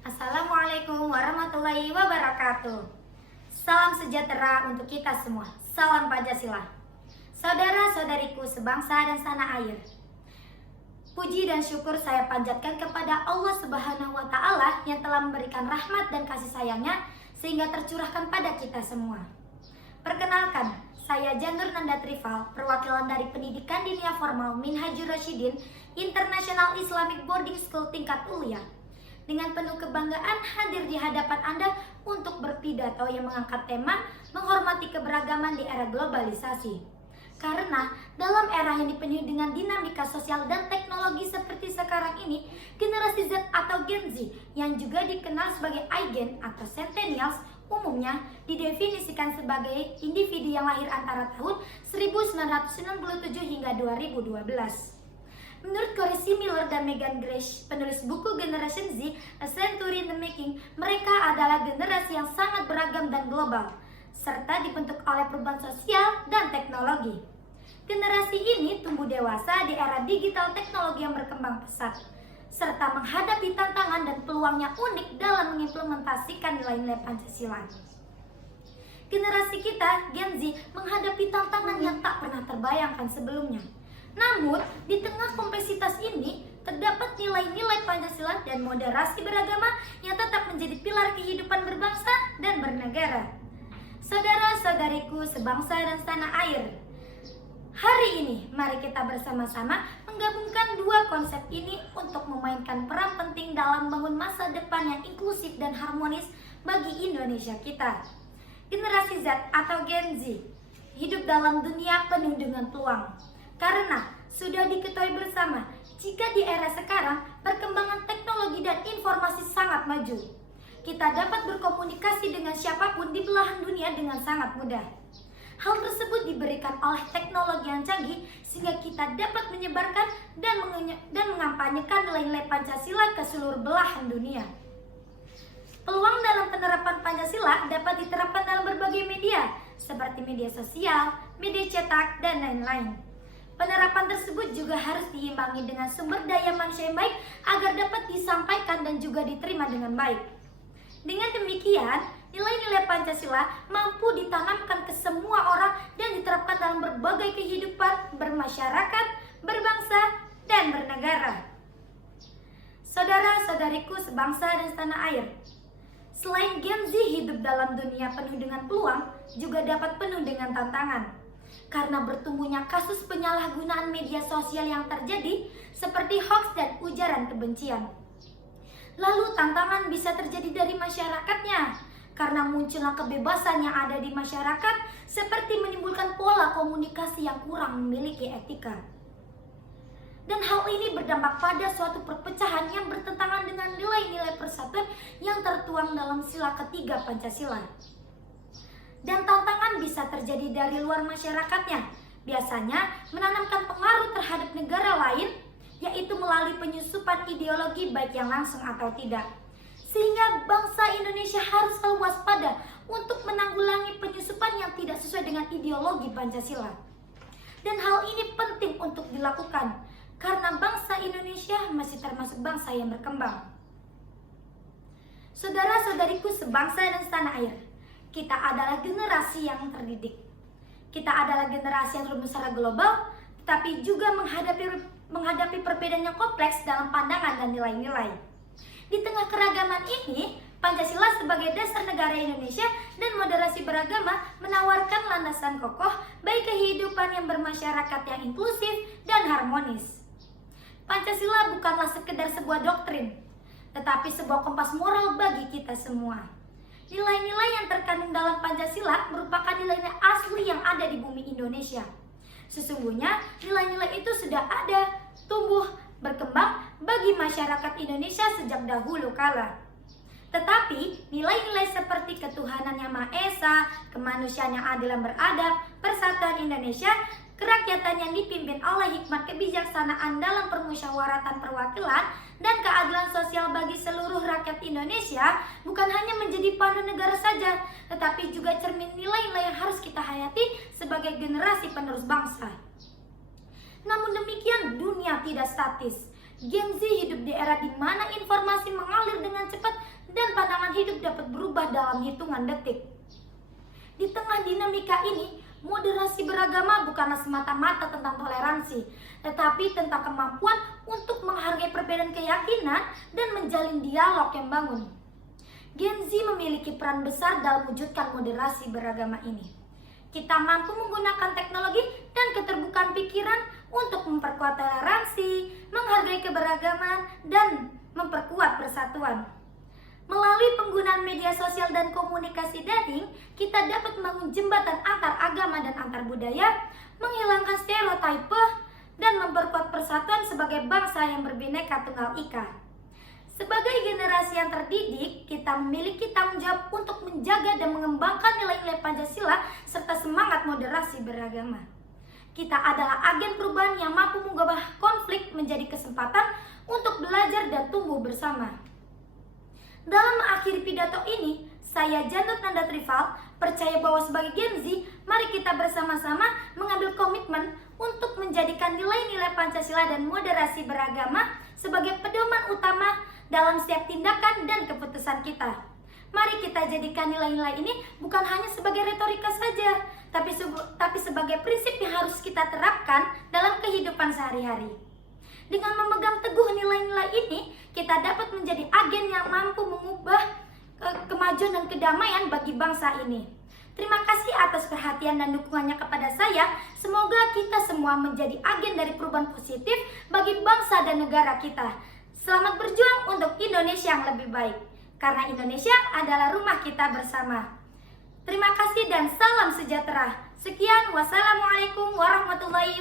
Assalamualaikum warahmatullahi wabarakatuh. Salam sejahtera untuk kita semua. Salam Pancasila. Saudara-saudariku sebangsa dan tanah air, puji dan syukur saya panjatkan kepada Allah Subhanahu wa Ta'ala yang telah memberikan rahmat dan kasih sayangnya sehingga tercurahkan pada kita semua. Perkenalkan, saya Janur Nanda Trifal, perwakilan dari Pendidikan Dinia Formal Minhajur Rasyidin International Islamic Boarding School tingkat Ulia. Dengan penuh kebanggaan hadir di hadapan Anda untuk berpidato yang mengangkat tema menghormati keberagaman di era globalisasi. Karena dalam era yang dipenuhi dengan dinamika sosial dan teknologi seperti sekarang ini, generasi Z atau Gen Z yang juga dikenal sebagai iGen atau Centennials umumnya didefinisikan sebagai individu yang lahir antara tahun 1997 hingga 2012. Menurut Corey Miller dan Megan Grace, penulis buku Generation Z, A Century in the Making, mereka adalah generasi yang sangat beragam dan global, serta dibentuk oleh perubahan sosial dan teknologi. Generasi ini tumbuh dewasa di era digital teknologi yang berkembang pesat, serta menghadapi tantangan dan peluangnya unik dalam mengimplementasikan nilai-nilai Pancasila. Generasi kita, Gen Z, menghadapi tantangan yang tak pernah terbayangkan sebelumnya. Namun, di tengah kompleksitas ini, terdapat nilai-nilai Pancasila dan moderasi beragama yang tetap menjadi pilar kehidupan berbangsa dan bernegara. Saudara-saudariku sebangsa dan tanah air, hari ini mari kita bersama-sama menggabungkan dua konsep ini untuk memainkan peran penting dalam membangun masa depan yang inklusif dan harmonis bagi Indonesia kita. Generasi Z atau Gen Z hidup dalam dunia penuh dengan peluang. Karena sudah diketahui bersama, jika di era sekarang perkembangan teknologi dan informasi sangat maju, kita dapat berkomunikasi dengan siapapun di belahan dunia dengan sangat mudah. Hal tersebut diberikan oleh teknologi yang canggih sehingga kita dapat menyebarkan dan mengampanyekan nilai-nilai Pancasila ke seluruh belahan dunia. Peluang dalam penerapan Pancasila dapat diterapkan dalam berbagai media seperti media sosial, media cetak, dan lain-lain. Penerapan tersebut juga harus diimbangi dengan sumber daya manusia yang baik agar dapat disampaikan dan juga diterima dengan baik. Dengan demikian, nilai-nilai Pancasila mampu ditanamkan ke semua orang dan diterapkan dalam berbagai kehidupan bermasyarakat, berbangsa, dan bernegara. Saudara-saudariku sebangsa dan tanah air, selain Gen Z hidup dalam dunia penuh dengan peluang, juga dapat penuh dengan tantangan. Karena bertumbuhnya kasus penyalahgunaan media sosial yang terjadi seperti hoax dan ujaran kebencian. Lalu tantangan bisa terjadi dari masyarakatnya karena munculnya kebebasan yang ada di masyarakat seperti menimbulkan pola komunikasi yang kurang memiliki etika. Dan hal ini berdampak pada suatu perpecahan yang bertentangan dengan nilai-nilai persatuan yang tertuang dalam sila ketiga Pancasila. Dan tantangan bisa terjadi dari luar masyarakatnya, biasanya menanamkan pengaruh terhadap negara lain, yaitu melalui penyusupan ideologi baik yang langsung atau tidak. Sehingga bangsa Indonesia harus selalu waspada untuk menanggulangi penyusupan yang tidak sesuai dengan ideologi Pancasila. Dan hal ini penting untuk dilakukan, karena bangsa Indonesia masih termasuk bangsa yang berkembang. Saudara-saudariku sebangsa dan setanah air, kita adalah generasi yang terdidik. Kita adalah generasi yang tumbuh secara global, tetapi juga menghadapi perbedaan yang kompleks dalam pandangan dan nilai-nilai. Di tengah keragaman ini, Pancasila sebagai dasar negara Indonesia dan moderasi beragama menawarkan landasan kokoh bagi kehidupan yang bermasyarakat yang inklusif dan harmonis. Pancasila bukanlah sekedar sebuah doktrin, tetapi sebuah kompas moral bagi kita semua. Nilai-nilai yang terkandung dalam Pancasila merupakan nilai-nilai asli yang ada di bumi Indonesia. Sesungguhnya nilai-nilai itu sudah ada, tumbuh, berkembang bagi masyarakat Indonesia sejak dahulu kala. Tetapi nilai-nilai seperti ketuhanan yang Maha Esa, kemanusiaan yang adil dan beradab, persatuan Indonesia, kerakyatan yang dipimpin oleh hikmat kebijaksanaan dalam permusyawaratan perwakilan, dan keadilan sosial bagi seluruh rakyat Indonesia bukan hanya menjadi pandu negara saja, tetapi juga cermin nilai-nilai yang harus kita hayati sebagai generasi penerus bangsa. Namun demikian, dunia tidak statis. Gen Z hidup di era di mana informasi mengalir dengan cepat hidup dapat berubah dalam hitungan detik. Di tengah dinamika ini, moderasi beragama bukanlah semata-mata tentang toleransi, tetapi tentang kemampuan untuk menghargai perbedaan keyakinan dan menjalin dialog yang bangun. Gen Z memiliki peran besar dalam mewujudkan moderasi beragama ini. Kita mampu menggunakan teknologi dan keterbukaan pikiran untuk memperkuat toleransi, menghargai keberagaman, dan memperkuat persatuan. Melalui penggunaan media sosial dan komunikasi daring, kita dapat membangun jembatan antar agama dan antar budaya, menghilangkan stereotipe, dan memperkuat persatuan sebagai bangsa yang berbineka tunggal ika. Sebagai generasi yang terdidik, kita memiliki tanggung jawab untuk menjaga dan mengembangkan nilai-nilai Pancasila serta semangat moderasi beragama. Kita adalah agen perubahan yang mampu mengubah konflik menjadi kesempatan untuk belajar dan tumbuh bersama. Dalam mengakhiri pidato ini, saya Janut Nanda Trival percaya bahwa sebagai Gen Z, mari kita bersama-sama mengambil komitmen untuk menjadikan nilai-nilai Pancasila dan moderasi beragama sebagai pedoman utama dalam setiap tindakan dan keputusan kita. Mari kita jadikan nilai-nilai ini bukan hanya sebagai retorika saja, tapi sebagai prinsip yang harus kita terapkan dalam kehidupan sehari-hari. Dengan memegang teguh nilai-nilai ini, kita dapat menjadi agen yang mampu mengubah kemajuan dan kedamaian bagi bangsa ini. Terima kasih atas perhatian dan dukungannya kepada saya. Semoga kita semua menjadi agen dari perubahan positif bagi bangsa dan negara kita. Selamat berjuang untuk Indonesia yang lebih baik, karena Indonesia adalah rumah kita bersama. Terima kasih dan salam sejahtera. Sekian, wassalamualaikum warahmatullahi wabarakatuh.